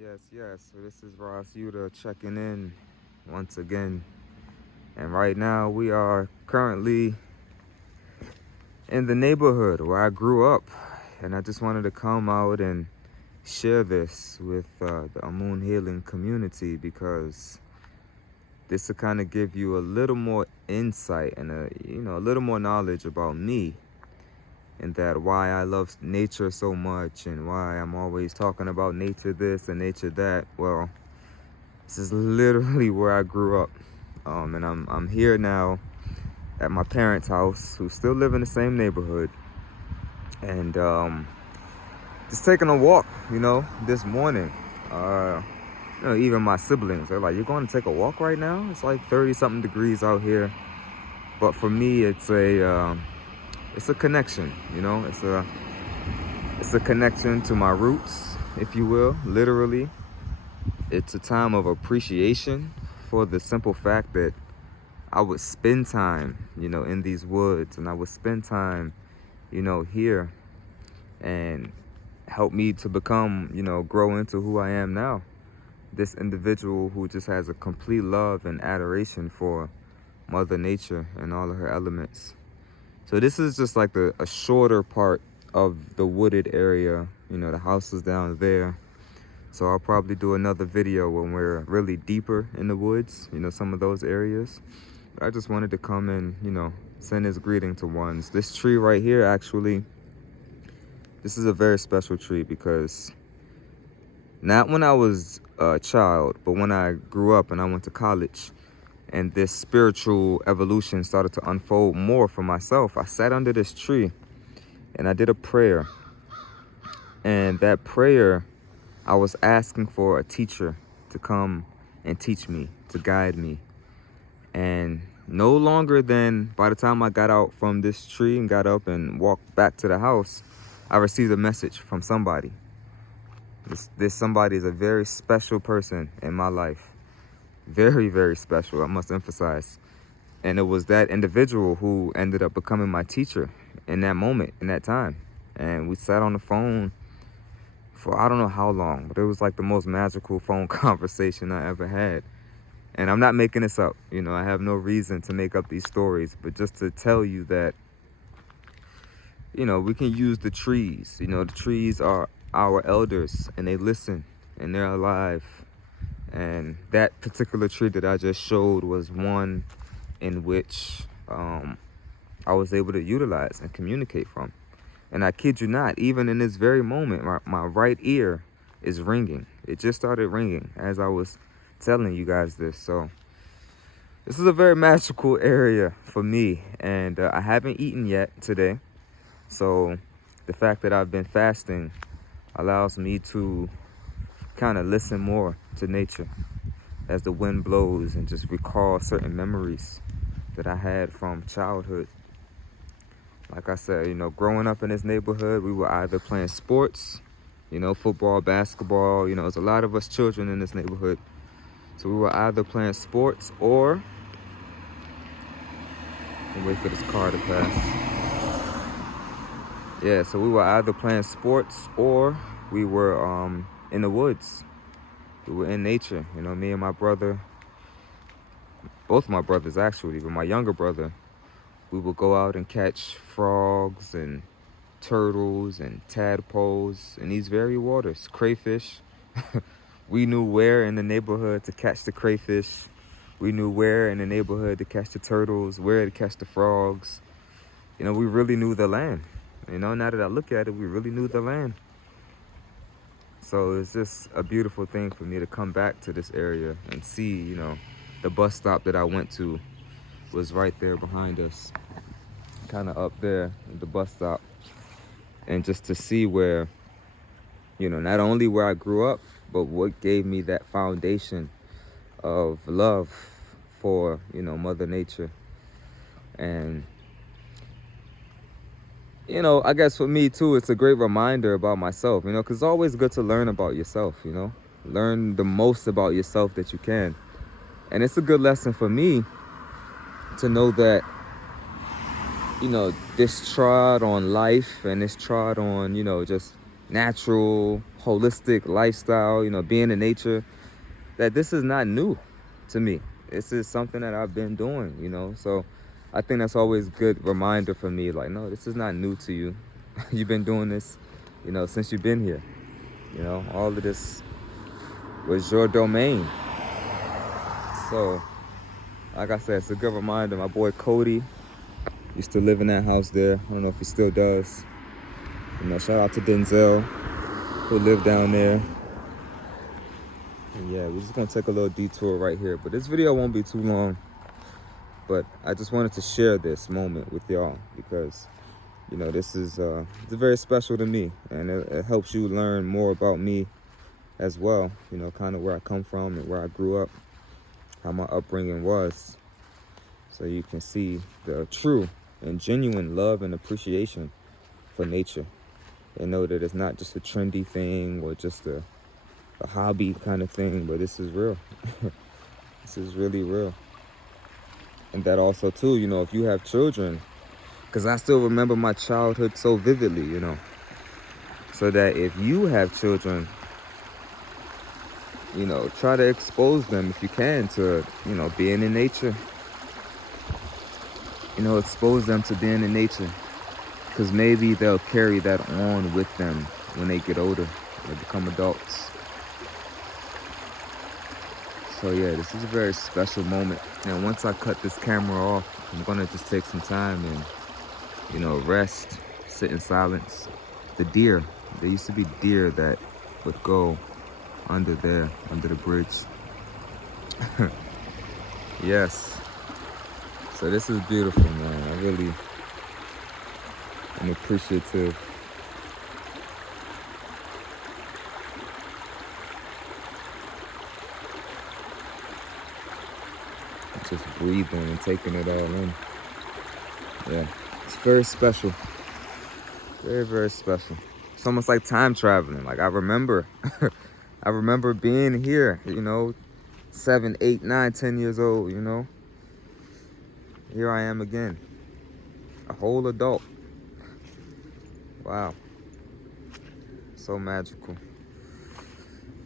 Yes. So this is Ross Yuta checking in once again. And right now we are currently in the neighborhood where I grew up. And I just wanted to come out and share this with the Amun Healing community because this will kind of give you a little more insight and a little more knowledge about me, and that why I love nature so much and why I'm always talking about nature this and nature that. Well, this is literally where I grew up. And I'm here now at my parents' house, who still live in the same neighborhood. And just taking a walk, this morning. Even my siblings, they're like, "You're going to take a walk right now? It's like 30 something degrees out here." But for me, it's a connection, it's a connection to my roots, if you will, literally. It's a time of appreciation for the simple fact that I would spend time, in these woods, and I would spend time, here, and help me to become, grow into who I am now. This individual who just has a complete love and adoration for Mother Nature and all of her elements. So this is just like a shorter part of the wooded area. The house is down there. So I'll probably do another video when we're really deeper in the woods, some of those areas. But I just wanted to come and, send this greeting to ones. This tree right here, actually, this is a very special tree because not when I was a child, but when I grew up and I went to college and this spiritual evolution started to unfold more for myself, I sat under this tree and I did a prayer. And that prayer, I was asking for a teacher to come and teach me, to guide me. And no longer than by the time I got out from this tree and got up and walked back to the house, I received a message from somebody. This somebody is a very special person in my life. Very, very special, I must emphasize. And it was that individual who ended up becoming my teacher in that moment, in that time. And we sat on the phone for I don't know how long, but it was like the most magical phone conversation I ever had. And I'm not making this up. I have no reason to make up these stories, but just to tell you that, we can use the trees. The trees are our elders and they listen and they're alive. And that particular tree that I just showed was one in which I was able to utilize and communicate from. And I kid you not, even in this very moment, my right ear is ringing. It just started ringing as I was telling you guys this. So this is a very magical area for me. And I haven't eaten yet today. So the fact that I've been fasting allows me to kind of listen more to nature as the wind blows and just recall certain memories that I had from childhood. Like I said, growing up in this neighborhood, we were either playing sports, football, basketball. There's a lot of us children in this neighborhood. So we were either playing sports or, I'll wait for this car to pass. Yeah, so we were either playing sports or we were in the woods. We were in nature. Me and my brother, both my brothers actually, but my younger brother, we would go out and catch frogs and turtles and tadpoles in these very waters, crayfish. We knew where in the neighborhood to catch the crayfish. We knew where in the neighborhood to catch the turtles, where to catch the frogs. We really knew the land. Now that I look at it, we really knew the land. So it's just a beautiful thing for me to come back to this area and see, the bus stop that I went to was right there behind us, kind of up there at the bus stop. And just to see where, not only where I grew up, but what gave me that foundation of love for, Mother Nature. And, I guess for me too, it's a great reminder about myself, because it's always good to learn about yourself, learn the most about yourself that you can. And it's a good lesson for me to know that, this trod on life and this trod on, just natural holistic lifestyle, you know, being in nature, that this is not new to me. This is something that I've been doing, you know. So I think that's always a good reminder for me, like, no, this is not new to you. You've been doing this, you know, since you've been here. You know, all of this was your domain. So, like I said, it's a good reminder. My boy Cody used to live in that house there. I don't know if he still does. You know, shout out to Denzel, who lived down there. And yeah, we're just gonna take a little detour right here. But this video won't be too long. But I just wanted to share this moment with y'all because, you know, this is it's very special to me, and it helps you learn more about me as well. You know, kind of where I come from and where I grew up, how my upbringing was, so you can see the true and genuine love and appreciation for nature, and know that it's not just a trendy thing or just a hobby kind of thing, but this is real. This is really real. And that also too, you know, if you have children, because I still remember my childhood so vividly, you know, so that if you have children, you know, try to expose them if you can to, you know, being in nature. You know, expose them to being in nature, because maybe they'll carry that on with them when they get older, they become adults. So yeah, this is a very special moment. And once I cut this camera off, I'm gonna just take some time and, you know, rest, sit in silence. The deer, there used to be deer that would go under there, under the bridge. Yes. So this is beautiful, man. I really am appreciative. Just breathing and taking it all in. Yeah, it's very special. Very, very special. It's almost like time traveling. Like I remember, I remember being here, you know, 7, 8, 9, 10 years old, you know. Here I am again, a whole adult. Wow, so magical.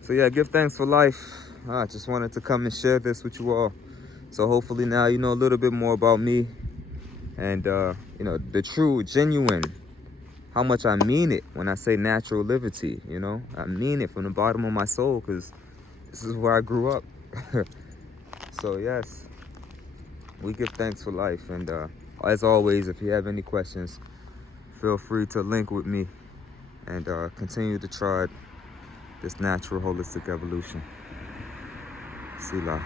So yeah, give thanks for life. I just wanted to come and share this with you all. So hopefully now you know a little bit more about me and, you know, the true, genuine, how much I mean it when I say natural liberty, you know. I mean it from the bottom of my soul, because this is where I grew up. So yes, we give thanks for life. And as always, if you have any questions, feel free to link with me and continue to trod this natural holistic evolution. Sila.